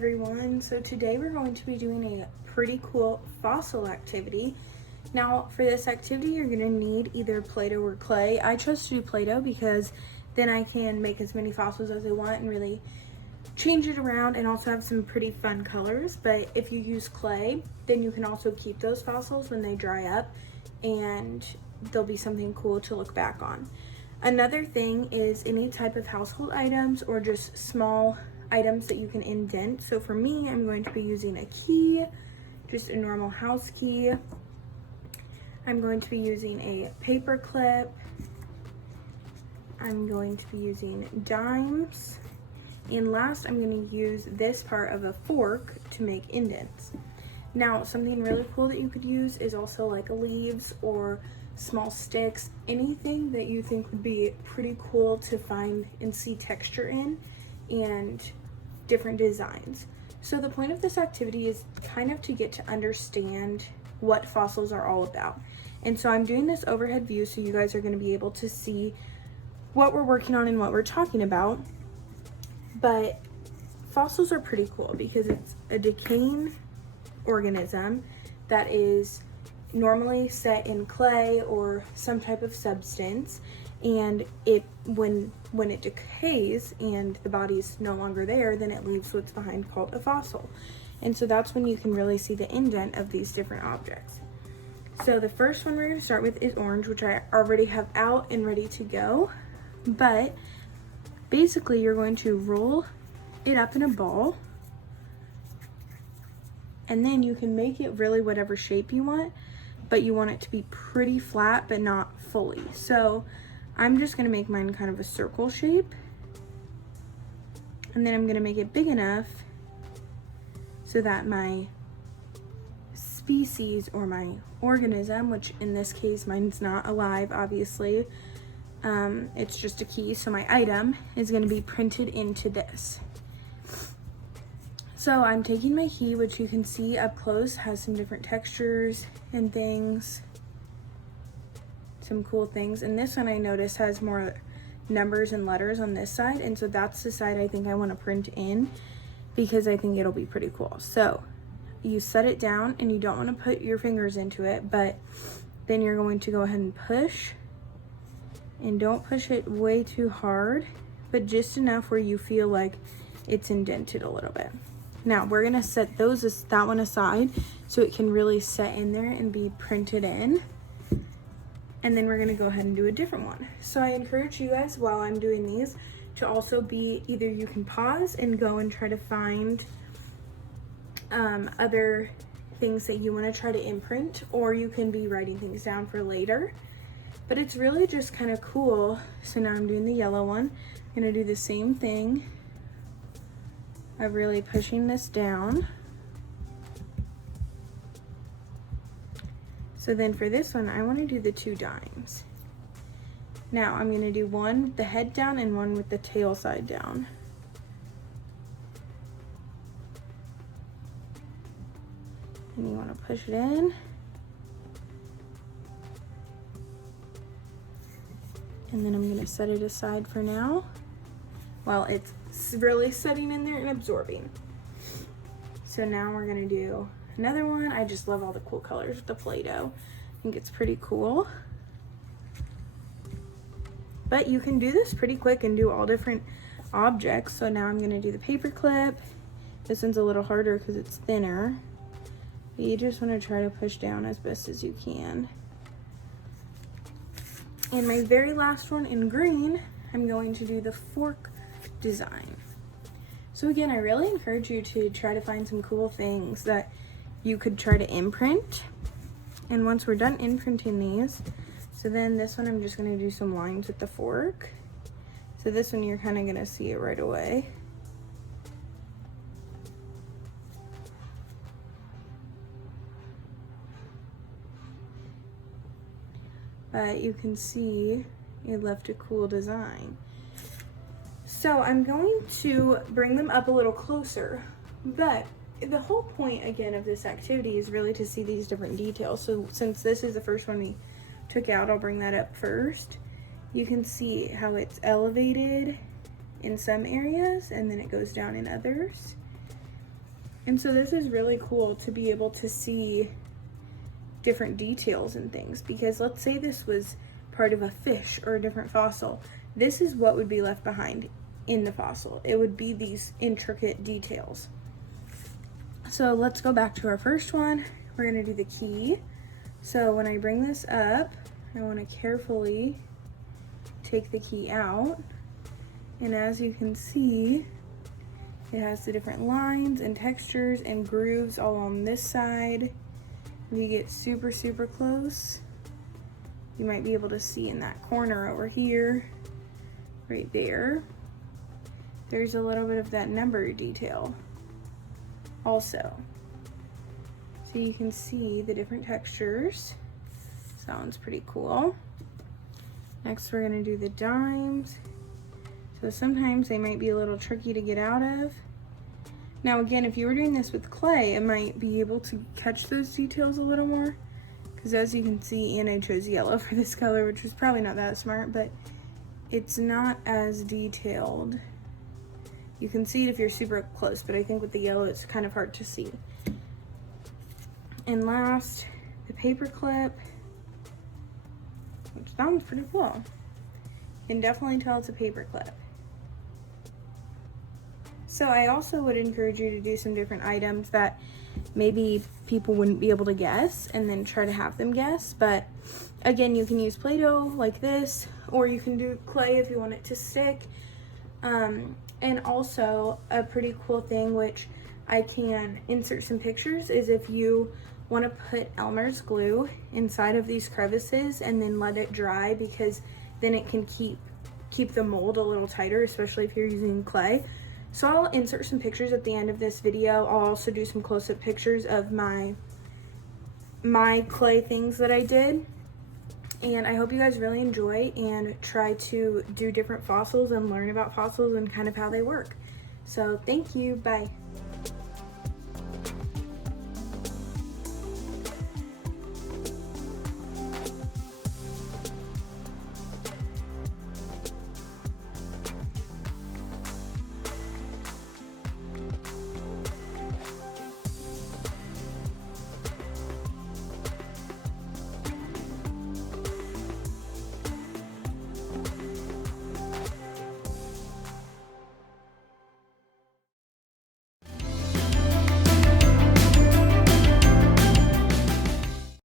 everyone. So today we're going to be doing a pretty cool fossil activity. Now for this activity you're going to need either Play-Doh or clay. I chose to do Play-Doh because then I can make as many fossils as I want and really change it around and also have some pretty fun colors. But if you use clay, then you can also keep those fossils when they dry up and there'll be something cool to look back on. Another thing is any type of household items or just small items that you can indent. So for me, I'm going to be using a key, just a normal house key. I'm going to be using a paper clip. I'm going to be using dimes. And last, I'm going to use this part of a fork to make indents. Now, something really cool that you could use is also like leaves or small sticks, anything that you think would be pretty cool to find and see texture in and different designs. So the point of this activity is kind of to get to understand what fossils are all about. And so I'm doing this overhead view so you guys are going to be able to see what we're working on and what we're talking about. But fossils are pretty cool because it's a decaying organism that is normally set in clay or some type of substance, and when it decays and the body's no longer there, then it leaves what's behind called a fossil. And so that's when you can really see the indent of these different objects. So the first one we're going to start with is orange, which I already have out and ready to go. But basically you're going to roll it up in a ball, and then you can make it really whatever shape you want, but you want it to be pretty flat but not fully. So I'm just going to make mine kind of a circle shape, and then I'm going to make it big enough so that my species or my organism, which in this case mine's not alive obviously, it's just a key, so my item is going to be printed into this. So I'm taking my key, which you can see up close has some different textures and things, some cool things. And this one I noticed has more numbers and letters on this side, and so that's the side I think I want to print in because I think it'll be pretty cool. So you set it down and you don't want to put your fingers into it, but then you're going to go ahead and push, and don't push it way too hard, but just enough where you feel like it's indented a little bit. Now we're gonna set that one aside so it can really set in there and be printed in. And then we're gonna go ahead and do a different one. So I encourage you guys, while I'm doing these, to also be, either you can pause and go and try to find other things that you wanna try to imprint, or you can be writing things down for later. But it's really just kind of cool. So now I'm doing the yellow one. I'm gonna do the same thing of really pushing this down. So then for this one, I want to do the 2 dimes. Now I'm going to do one with the head down and one with the tail side down. And you want to push it in. And then I'm going to set it aside for now while it's really setting in there and absorbing. So now we're gonna do another one. I just love all the cool colors with the Play-Doh. I think it's pretty cool. But you can do this pretty quick and do all different objects. So now I'm gonna do the paper clip. This one's a little harder because it's thinner. But you just want to try to push down as best as you can. And my very last one in green, I'm going to do the fork design. So again, I really encourage you to try to find some cool things that you could try to imprint. And once we're done imprinting these, so then this one I'm just going to do some lines with the fork. So this one you're kind of going to see it right away. But you can see it left a cool design. So I'm going to bring them up a little closer, but the whole point again of this activity is really to see these different details. So since this is the first one we took out, I'll bring that up first. You can see how it's elevated in some areas and then it goes down in others. And so this is really cool to be able to see different details and things, because let's say this was part of a fish or a different fossil. This is what would be left behind in the fossil. It would be these intricate details. So let's go back to our first one. We're gonna do the key. So when I bring this up, I wanna carefully take the key out. And as you can see, it has the different lines and textures and grooves all on this side. If you get super, super close, you might be able to see in that corner over here, right there, there's a little bit of that number detail also. So you can see the different textures. Sounds pretty cool. Next, we're gonna do the dimes. So sometimes they might be a little tricky to get out of. Now again, if you were doing this with clay, it might be able to catch those details a little more. Because as you can see, and I chose yellow for this color, which was probably not that smart, but it's not as detailed. You can see it if you're super close, but I think with the yellow, it's kind of hard to see. And last, the paper clip, which sounds pretty cool. You can definitely tell it's a paper clip. So I also would encourage you to do some different items that maybe people wouldn't be able to guess, and then try to have them guess. But again, you can use Play-Doh like this, or you can do clay if you want it to stick. And also a pretty cool thing, which I can insert some pictures, is if you want to put Elmer's glue inside of these crevices and then let it dry, because then it can keep the mold a little tighter, especially if you're using clay. So I'll insert some pictures at the end of this video. I'll also do some close-up pictures of my clay things that I did. And I hope you guys really enjoy and try to do different fossils and learn about fossils and kind of how they work. So thank you, bye.